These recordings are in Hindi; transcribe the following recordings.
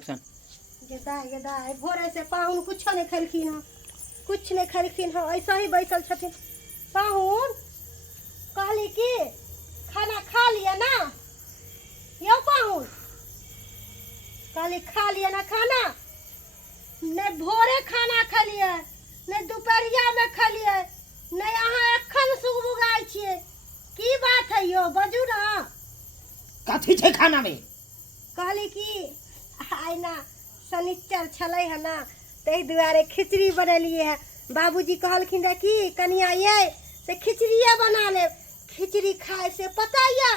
गदाय भोरे से पाहुन कुछ नहीं खलखिन है, कुछ नहीं खलखिन है, ऐसा ही बैठल छथिन। पाहुन कहली कि खाना खा लिया ना, यो पाहुन कहली खा लिया ना खाना, नहीं भोरे खाना खा लिया, नहीं दोपहरिया में खा लिया, नहीं अहाँ एखन सुबुगाई छिए, की बात है यो बजू ना। कथी छै खाना में? कहली कि आइ ना शनिचर छलै है ना, तै दुआरे खिचड़ी बनेलिए है। बाबूजी कहलखिन रे कि कनिया ये से खिचड़िए बना ले, खिचड़ी खाए से पता या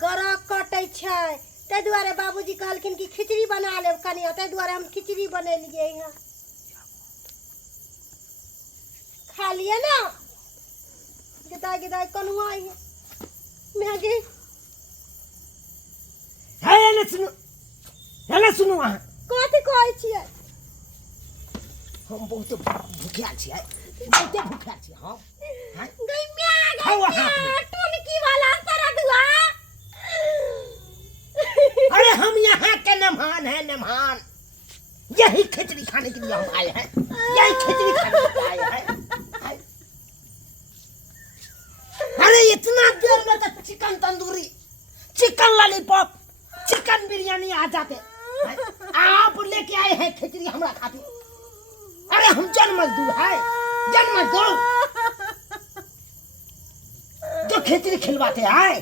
गरा कटै छै, तै दुआरे बाबूजी कहलखिन कि खिचड़ी बना ले कनिया, तै दुआरे हम खिचड़ी बनेलिए हैं। खा लिए ना गिदाई गिदाई कनुआ है मैगी। हेले सुनु अहाँ कथी कहै छियै? हम बहुत भूखिया छियै, बहुते भूखिया छियै हम। गैम्या टुनकी वाला सरदुआ। अरे हम यहाँ के मेहमान हैं, मेहमान। यही खिचड़ी खाने के लिए हम आए हैं, यही खिचड़ी खाने के लिए आए हैं। अरे इतना देर में तो chicken tandoori, chicken lollipop, chicken biryani आ जाते, आप लेके आए हैं खिचड़ी हमरा खातिर। अरे हम जन मजदूर है, जन मजदूर जो खिचड़ी खिलवाते हैं।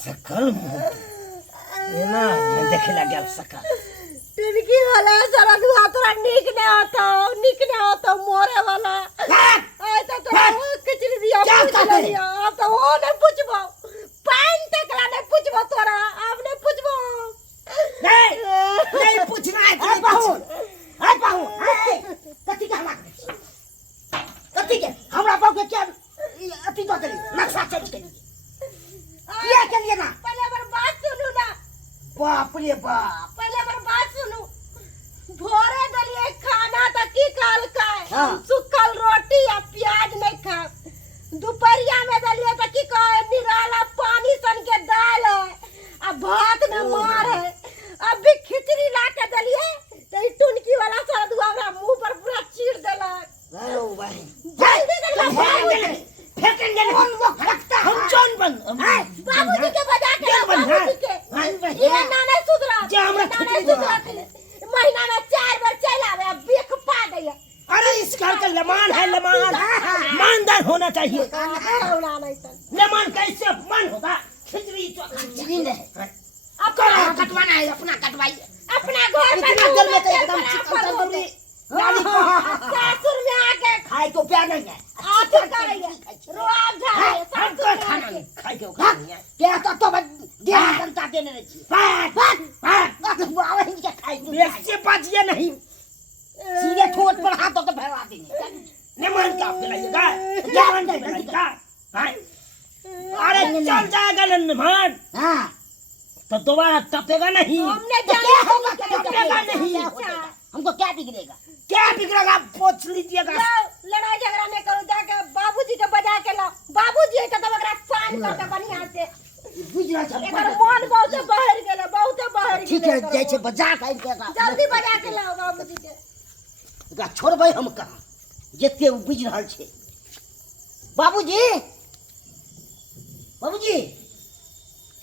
सकल ये ना देखे लगे सकल टुनकी वाला सरदुआ तोरा निक ने आता मोरे वाला। आय तो खिचड़ी दिया लिया, अब तो वो नहीं पूछबो, पानी तकला नहीं पूछबो तोरा, अब नहीं पूछबो। नहीं पूछना है। है पाहुन कथी के हमरा कथी के हमरा पाउ के क्या अति दो देली नक्शा चेंज कर ये के लिए ना। पहले बार बात सुनू ना। बाप रे बाप, पहले बार बात सुनू। भोरे दलिए खाना त की काल खाए, हाँ। सुखल रोटी या प्याज नहीं खा। दोपहरिया में दलिए त की कहे निराला पानी सन के दाल है, अब भात में मार है। अब भी खिचड़ी ला के दलिए तो टुनकी वाला सरदुआ हमरा मुंह पर पूरा चीर देलक। ओ भाई जल्दी कर फेंकेंगे नहीं, वो खड़कता हम जौन बन बाबूजी के बजा के बाबूजी के ये ना नहीं सुधरा जे हमरा खिचड़ी सुधरा महीना में 4 बार चल आवे, अब बेख पा गया। अरे इस घर का लमान है, लमान ईमानदार होना चाहिए। लमान कैसे मन होगा? खिचड़ी खिचड़ी है, अब कटवाना है, अपना कटवाइए, अपना घर में इतना में तो एकदम चिकन तंदूरी सासुर में आके खाए तो प्यार नहीं है। आप करिए रोज जाए हमको खाना नहीं खाए क्यों खानी है? क्या तो देह जनता देने रही बात बावे इनके खाए ऐसे बाजिए नहीं, सीधे ठोट पर हाथों के फैला देंगे। निमन क्या खिलाइएगा, जान नहीं खिलाइएगा। अरे चल जाएगा निमन, हाँ तो दोबारा टपेगा नहीं। हमने क्या होगा? टपेगा नहीं, हमको क्या बिगड़ेगा? क्या बिगड़ेगा? पूछ लीजिएगा। लड़ाई झगड़ा नहीं करो, जाके बाबूजी के बजा के लाओ। बाबूजी है तो एकरा पान करके बढ़िया से बुझना चाहिए। एकर मन बहुत बाहर गेले, बहुत बाहर गेले। ठीक है, जैसे बजा के जल्दी बजा के लाओ बाबूजी के। एकरा छोड़बै हम कहां, जते बुझ रहल छै। बाबूजी बाबूजी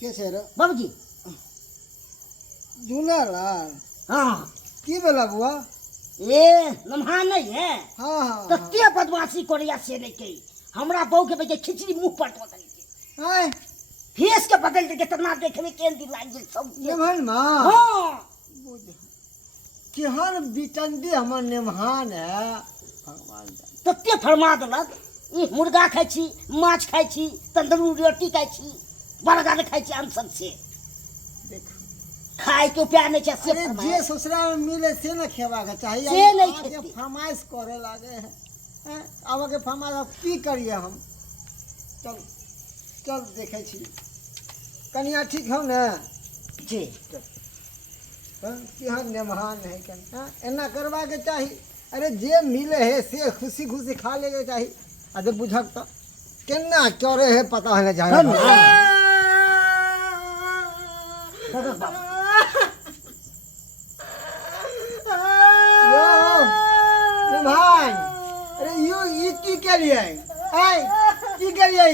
के छै रे? बाबूजी झूलालाल हां की भेला बुआ? ए लम्हा नहीं है, हाँ हाँ कते बदमाशी करिया से नहीं के हमरा बहू के बेटे खिचड़ी मुंह पर तो देली हाय फेस के बदल के कितना देखने केन दिन लाग गेल सब नेमहन मां। हां केहन बिटंडी हमर नेमहान है भगवान जाने। तते फरमा देलक ई मुर्गा खाइ छी, माछ खाइ छी, तंदूरी रोटी खाइ छी, बर्गर खाइ छी, अनसन से देख खाए के प्यार नहीं चाहिए। अरे जे ससुराल में मिले से न खेबा के चाहिए, से नहीं आके खेती। फरमाइश करे लागे है। अब के फरमाइश की करिए हम? चल चल देखे छी। कनिया ठीक हो ना? जी केहन नेमहान है कन एना करबा के चाही। अरे जे मिले है से खुशी खुशी खा ले के चाही। अरे बुझक तो केना चोरे है पता है जाए यो भाई। अरे यो ई की के लिए आई की के लिए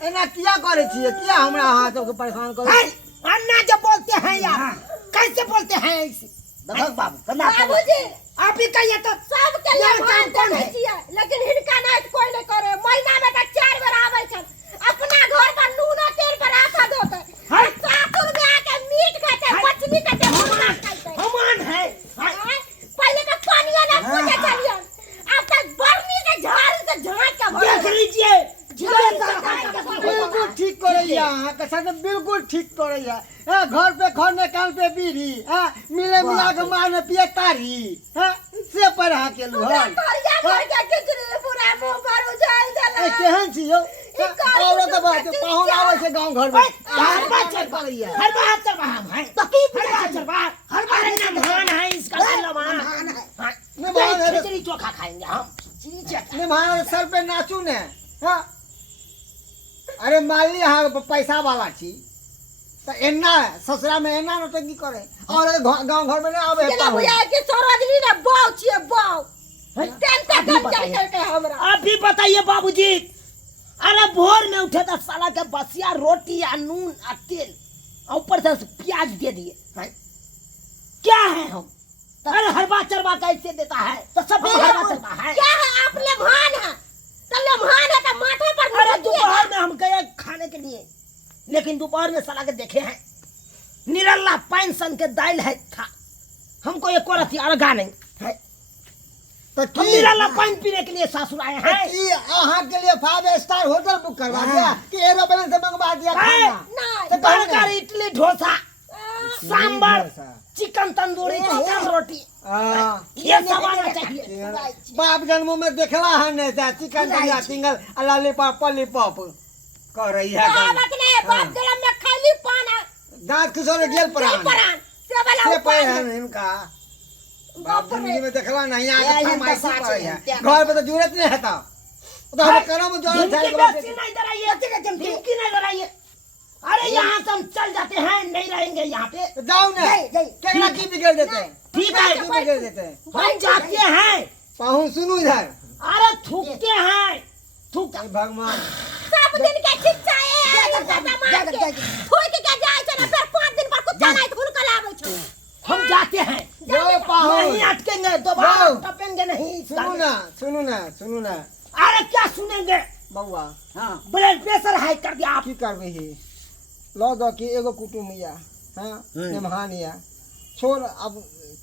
एना किया करे छिए किया हमरा हाथ के परेशान करे अन्ना जो बोलते हैं यार कैसे बोलते हैं ऐसे बाबूजी आप ही कहिए तो सब के लिए मान देने छिए लेकिन हिनका नहीं कोई नहीं करे। महीना में का 4 बार आवे छन अपना घर पर नून और तेल पर आफा दोते सासुर में आके मीट खाते मछली खाते मुर्गा खाते हमान है पहले का पानी ना पूछे चलिए अब तक बरनी के झाड़ से झाड़ के देख लीजिए बिल्कुल ठीक करैया के साथ बिल्कुल ठीक करैया। घर पे खाने काम पे बीड़ी मिले मिला के मारने पिए तारी से पर हा के लो तोरिया मर के कितने पूरा मुंह पर उजाल देला केहन छी यो और तो बात पाहुन आवे से गांव घर में हर बात चल करैया हर बात चल रहा है तो की चल रहा हर बात में धान है इसका लमान है मेहमान खिचड़ी चोखा खाएंगे हम मेहमान सर पे नाचू ने अरे मान ली हाँ पैसा वाला छी तो एना ससुरा में एना नौटंकी करे और गांव घर में ना आवे केना भैया के सरोजनी ने बाव छिए बाव टेंटे कर जाए के हमरा आप भी बताइए बाबूजी। अरे भोर में उठे तो साला के बसिया रोटी या नून और तेल और ऊपर से प्याज दे दिए क्या है हम अरे हर बात चरवा कैसे देता है तो सब हर बात चलता है क्या है आप लेभान है तो लेभान है तो माथे पर अरे दोपहर में हम गए खाने के लिए लेकिन दोपहर में साला के देखे हैं निरल्ला पेंशन के दाल है था हमको एक और थी अलगा नहीं है तो निरल्ला पानी पीने के लिए सासुर आए हैं कि आहां के लिए 5 स्टार होटल बुक करवा दिया कि एरोप्लेन से मंगवा दिया खाना नहीं तो burger idli dosa sambar chicken tandoori chicken रोटी ये सब आना चाहिए। बाप जन्म में देखला है ने चिकन या सिंगल लॉलीपॉप लॉलीपॉप कर रही है बात नहीं बाप जन्म में खाली पाना दांत किशोर गेल प्राण से वाला से पे है इनका बाप जिंदगी में देखला नहीं आके फरमाइशी कर है घर पे तो जरूरत नहीं है तो हम करम जो है नहीं डराइए धमकी नहीं डराइए। अरे यहाँ से हम चल जाते हैं नहीं रहेंगे यहाँ पे जाओ ना केकरा की बिगड़ देते हैं ठीक है की बिगड़ देते हैं हम जाते हैं पाहुन सुनो इधर अरे थूकते हैं थूक भगवान सब दिन के शिक्षा है थोक के जाए छ ना फिर 5 दिन पर कुत्ता नहीं खुल कर आवे छ हम जाते हैं जो पाहुन नहीं अटकेंगे दोबारा टपेंगे नहीं सुनो ना अरे क्या सुनेंगे बउआ हाँ ब्लड प्रेशर हाई कर दिया आप की करबे ही लो दो कि एगो कुटुमिया हां मेहमानिया छोड़ अब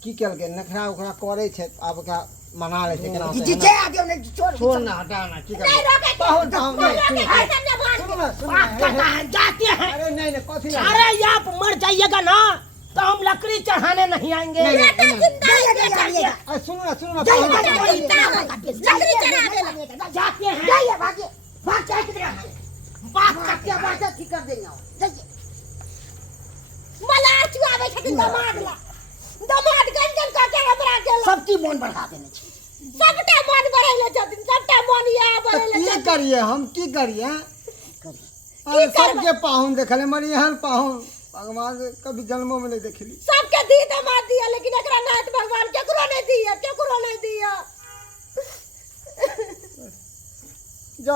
की कल के नखरा उखरा करे छै अब का मना ले छै केना जी जे आगे ने छोड़ ना हटाना की कर नहीं रोके पाहुन बात करता है जाते हैं। अरे नहीं कथी अरे आप मर जाइएगा ना तो हम लकड़ी चढ़ाने नहीं आएंगे सुनो ना लकड़ी चढ़ा दे जाते हैं जाइए भागिए भाग जाए किधर बात करते बात ठीक कर देंगे जाइए मला चुआवे छथिन दमाद गंजन का के हमरा के सब चीज मन बढ़ा देने चाहिए सबटा मन बढ़ेले छथिन सबटा मन या बढ़ेले की करिए हम की करिए और सबके पाहुन देखले मरी हन पाहुन भगवान कभी जन्मों में नहीं देखली सबके दी दमाद दिया लेकिन एकरा नाथ भगवान केकरो नहीं दिया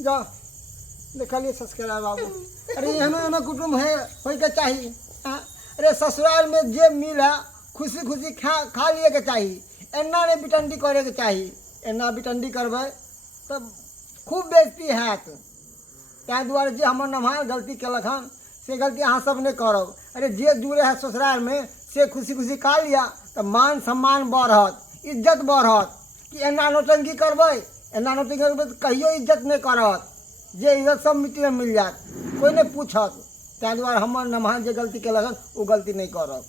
जा देखलिए ससुराल बाबू अरे एहनो कुटुम है होय के चाहिए अरे ससुराल में जे मिला खुशी खुशी खा लिए के चाहिए एना नहीं बिटंडी करे के चाहिए एना बिटंडी करबे तब खूब बेइज्जती हैत त्या दुआरे जे हमर नम्हार गलती केलक हन से गलती अहाँ सब नहीं करब। अरे जे जुड़े है ससुराल में से खुशी खुशी खा लिया तो मान सम्मान बढ़त इज्जत बढ़त कि एना नौटंकी करबै एना नौटंकी करबै तो कहियो इज्जत नहीं करत जे इज्जत सब मिट्टी में मिल जात कोई नहीं पूछत त्या दुआरे हमर नम्हार जे गलती केलक हन वो गलती नहीं करब।